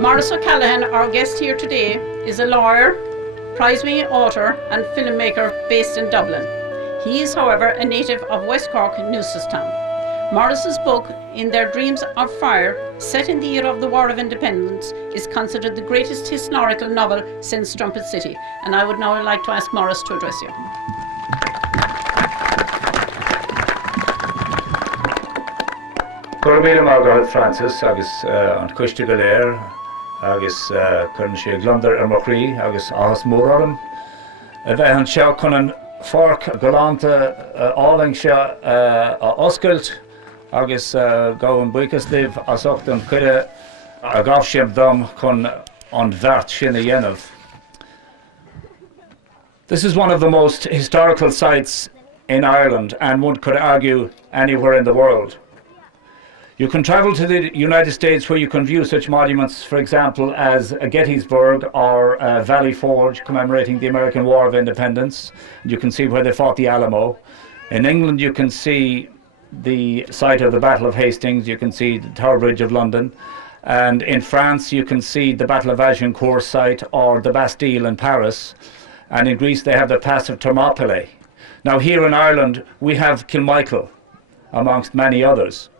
Maurice O'Callaghan, our guest here today, is a lawyer, prize-winning author and filmmaker based in Dublin. He is, however, a native of West Cork, Newcestown. Maurice's book, In Their Dreams of Fire, set in the year of the War of Independence, is considered the greatest historical novel since Strumpet City. And I would now like to ask Maurice to address you. Gormíle Margaret Francis, agus an Cuiste go léir, agus chun sé glundar Mochrí, agus áhas mór orm. A bheith an seo chun an fork galanta áling seo a oscailt, agus go an buchas libh as ocht an cuire a gaf siam dom chun an bhart sin a dhéanamh. This is one of the most historical sites in Ireland, and one could argue anywhere in the world. You can travel to the United States where you can view such monuments, for example, as Gettysburg or Valley Forge, commemorating the American War of Independence. You can see where they fought the Alamo. In England, you can see the site of the Battle of Hastings. You can see the Tower Bridge of London. And in France, you can see the Battle of Agincourt site or the Bastille in Paris. And in Greece, they have the Pass of Thermopylae. Now, here in Ireland, we have Kilmichael, amongst many others.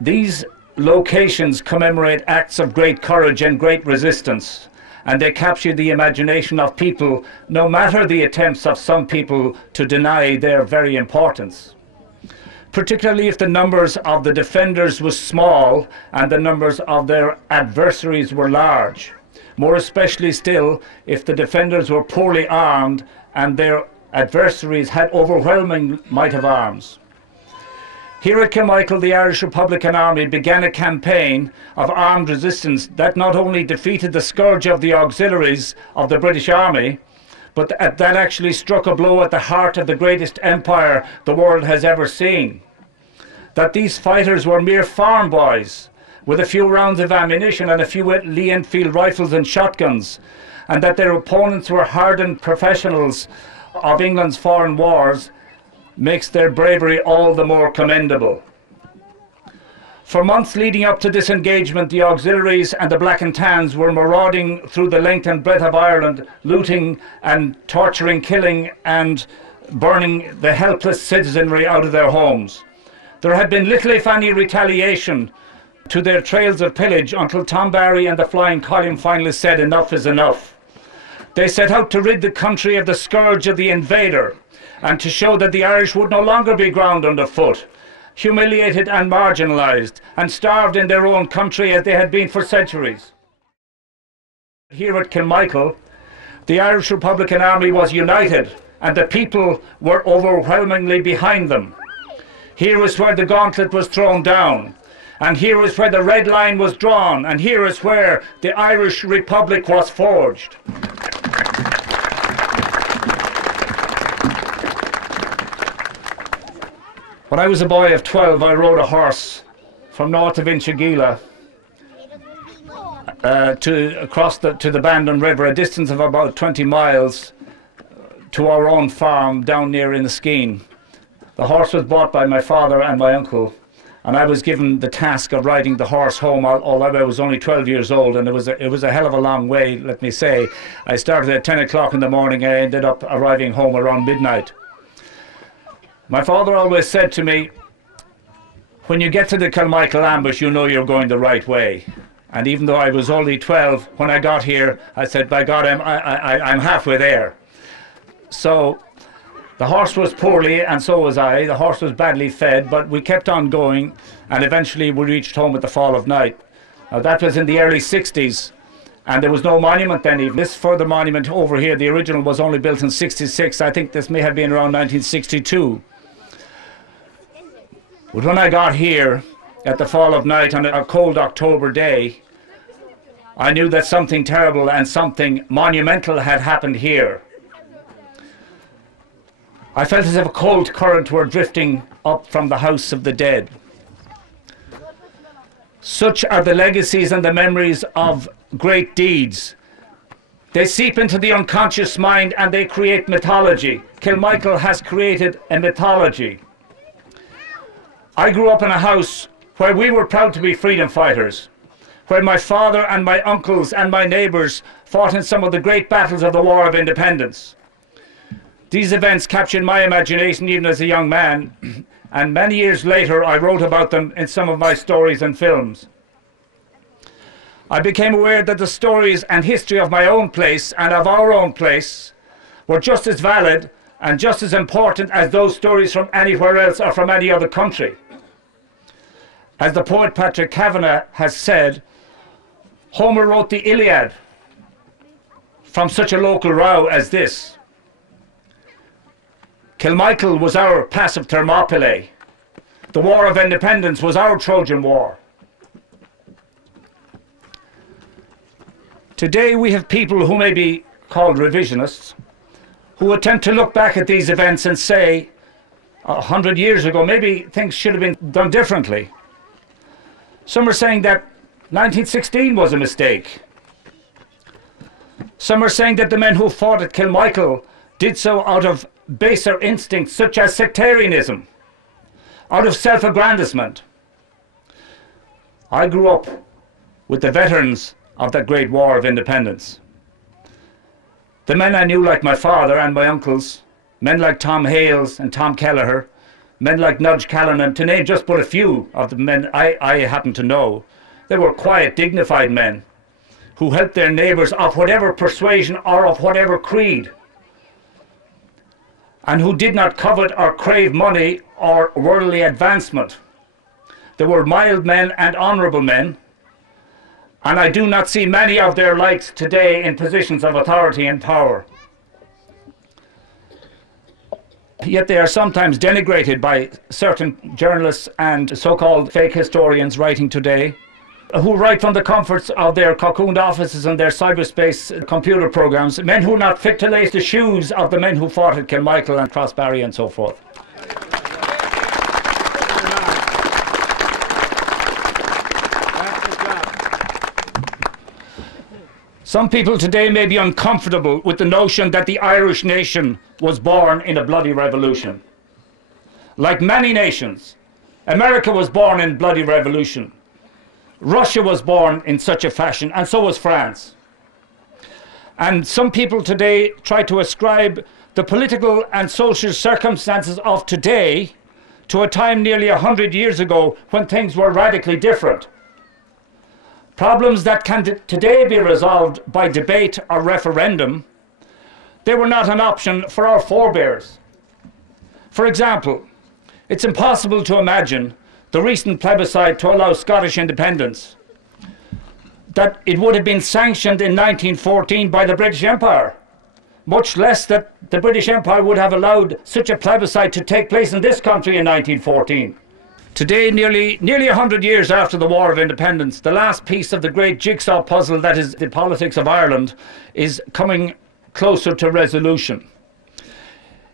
These locations commemorate acts of great courage and great resistance, and they capture the imagination of people, no matter the attempts of some people to deny their very importance. Particularly if the numbers of the defenders was small and the numbers of their adversaries were large. More especially still if the defenders were poorly armed and their adversaries had overwhelming might of arms. Here at Kilmichael, the Irish Republican Army began a campaign of armed resistance that not only defeated the scourge of the Auxiliaries of the British Army, but that actually struck a blow at the heart of the greatest empire the world has ever seen. That these fighters were mere farm boys with a few rounds of ammunition and a few Lee Enfield rifles and shotguns, and that their opponents were hardened professionals of England's foreign wars, makes their bravery all the more commendable. For months leading up to this engagement, the Auxiliaries and the Black and Tans were marauding through the length and breadth of Ireland, looting and torturing, killing and burning the helpless citizenry out of their homes. There had been little, if any, retaliation to their trails of pillage until Tom Barry and the Flying Column finally said enough is enough. They set out to rid the country of the scourge of the invader, and to show that the Irish would no longer be ground underfoot, humiliated and marginalised, and starved in their own country as they had been for centuries. Here at Kilmichael, the Irish Republican Army was united, and the people were overwhelmingly behind them. Here is where the gauntlet was thrown down, and here is where the red line was drawn, and here is where the Irish Republic was forged. When I was a boy of 12, I rode a horse from north of Inchigeela across to the Bandon River, a distance of about 20 miles to our own farm down near Inniskeen. The horse was bought by my father and my uncle, and I was given the task of riding the horse home, although I was only 12 years old, and it was a hell of a long way, let me say. I started at 10 o'clock in the morning, and I ended up arriving home around midnight. My father always said to me, when you get to the Kilmichael Ambush, you know you're going the right way. And even though I was only 12, when I got here, I said, by God, I'm halfway there. So the horse was poorly, and so was I. The horse was badly fed, but we kept on going, and eventually we reached home at the fall of night. Now, that was in the early 60s, and there was no monument then even. This further monument over here, the original was only built in 66. I think this may have been around 1962. But when I got here at the fall of night on a cold October day, I knew that something terrible and something monumental had happened here. I felt as if a cold current were drifting up from the house of the dead. Such are the legacies and the memories of great deeds. They seep into the unconscious mind and they create mythology. Kilmichael has created a mythology. I grew up in a house where we were proud to be freedom fighters, where my father and my uncles and my neighbours fought in some of the great battles of the War of Independence. These events captured my imagination even as a young man, and many years later I wrote about them in some of my stories and films. I became aware that the stories and history of my own place and of our own place were just as valid and just as important as those stories from anywhere else or from any other country. As the poet Patrick Kavanagh has said, Homer wrote the Iliad from such a local row as this. Kilmichael was our passive Thermopylae. The War of Independence was our Trojan War. Today we have people who may be called revisionists, who attempt to look back at these events and say, 100 years ago, maybe things should have been done differently. Some are saying that 1916 was a mistake. Some are saying that the men who fought at Kilmichael did so out of baser instincts such as sectarianism, out of self-aggrandizement. I grew up with the veterans of that great War of Independence. The men I knew, like my father and my uncles, men like Tom Hales and Tom Kelleher, men like Nudge Callanan, to name just but a few of the men I happen to know. They were quiet, dignified men who helped their neighbours of whatever persuasion or of whatever creed, and who did not covet or crave money or worldly advancement. They were mild men and honourable men, and I do not see many of their likes today in positions of authority and power. Yet they are sometimes denigrated by certain journalists and so-called fake historians writing today, who write from the comforts of their cocooned offices and their cyberspace computer programs, men who are not fit to lace the shoes of the men who fought at Kilmichael and Crossbarry and so forth. Some people today may be uncomfortable with the notion that the Irish nation was born in a bloody revolution. Like many nations, America was born in bloody revolution. Russia was born in such a fashion, and so was France. And some people today try to ascribe the political and social circumstances of today to a time nearly 100 years ago when things were radically different. Problems that can today be resolved by debate or referendum, they were not an option for our forebears. For example, it's impossible to imagine the recent plebiscite to allow Scottish independence, that it would have been sanctioned in 1914 by the British Empire, much less that the British Empire would have allowed such a plebiscite to take place in this country in 1914. Today, nearly 100 years after the War of Independence, the last piece of the great jigsaw puzzle that is the politics of Ireland is coming closer to resolution.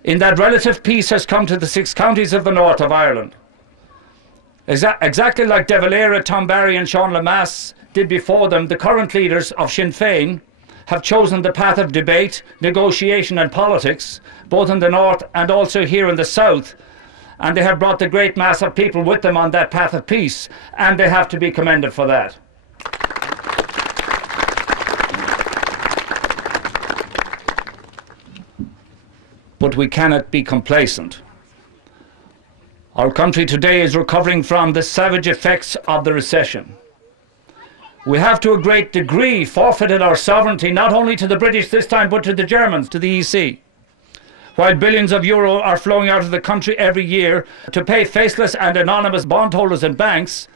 In that relative peace has come to the 6 counties of the north of Ireland. Exactly like De Valera, Tom Barry and Sean Lamass did before them, the current leaders of Sinn Féin have chosen the path of debate, negotiation and politics, both in the north and also here in the south. And they have brought the great mass of people with them on that path of peace, and they have to be commended for that. But we cannot be complacent. Our country today is recovering from the savage effects of the recession. We have to a great degree forfeited our sovereignty, not only to the British this time, but to the Germans, to the EC. While billions of euro are flowing out of the country every year to pay faceless and anonymous bondholders and banks,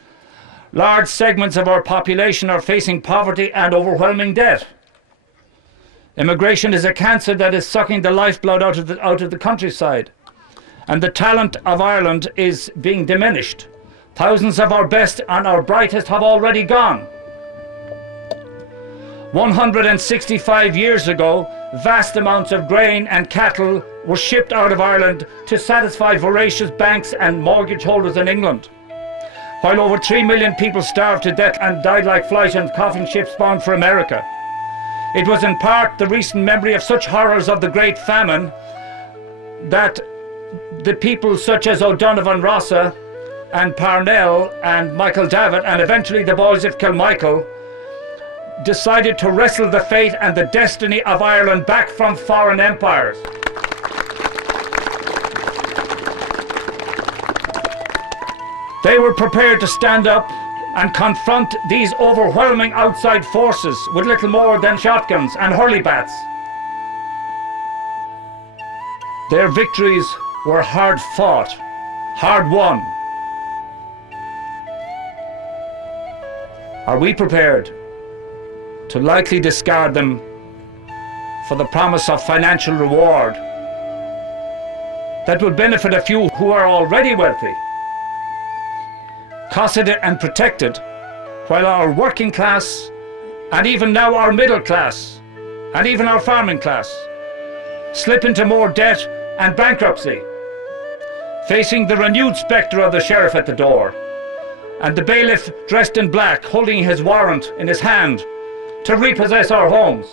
large segments of our population are facing poverty and overwhelming debt. Immigration is a cancer that is sucking the lifeblood out of the countryside. And the talent of Ireland is being diminished. Thousands of our best and our brightest have already gone. 165 years ago, vast amounts of grain and cattle were shipped out of Ireland to satisfy voracious banks and mortgage holders in England. While over 3 million people starved to death and died like flies on coffin ships bound for America. It was in part the recent memory of such horrors of the Great Famine that the people such as O'Donovan Rossa and Parnell and Michael Davitt and eventually the boys of Kilmichael decided to wrestle the fate and the destiny of Ireland back from foreign empires. They were prepared to stand up and confront these overwhelming outside forces with little more than shotguns and hurley-bats. Their victories were hard fought, hard won. Are we prepared to lightly discard them for the promise of financial reward that will benefit a few who are already wealthy, cosseted and protected, while our working class and even now our middle class and even our farming class slip into more debt and bankruptcy, facing the renewed spectre of the sheriff at the door and the bailiff dressed in black holding his warrant in his hand to repossess our homes.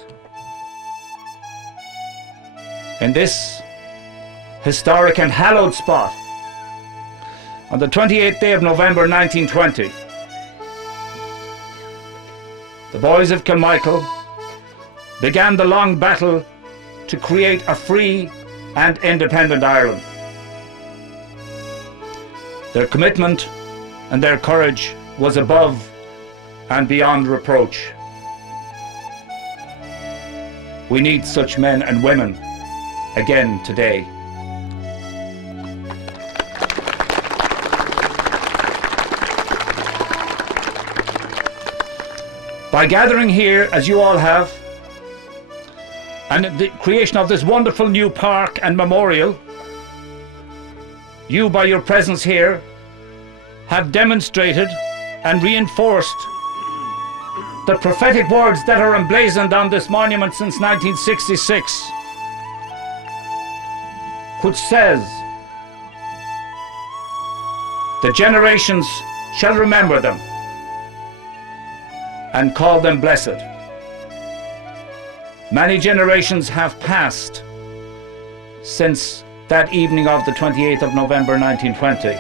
In this historic and hallowed spot, on the 28th day of November 1920, the boys of Kilmichael began the long battle to create a free and independent Ireland. Their commitment and their courage was above and beyond reproach. We need such men and women again today. By gathering here, as you all have, and the creation of this wonderful new park and memorial, you, by your presence here, have demonstrated and reinforced the prophetic words that are emblazoned on this monument since 1966, which says, "The generations shall remember them and call them blessed." Many generations have passed since that evening of the 28th of November 1920,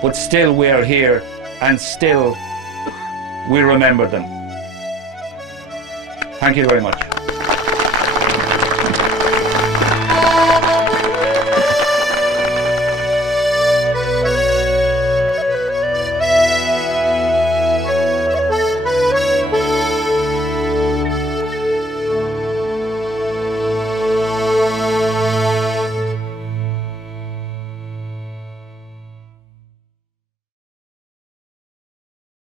but still we are here and still we remember them. Thank you very much.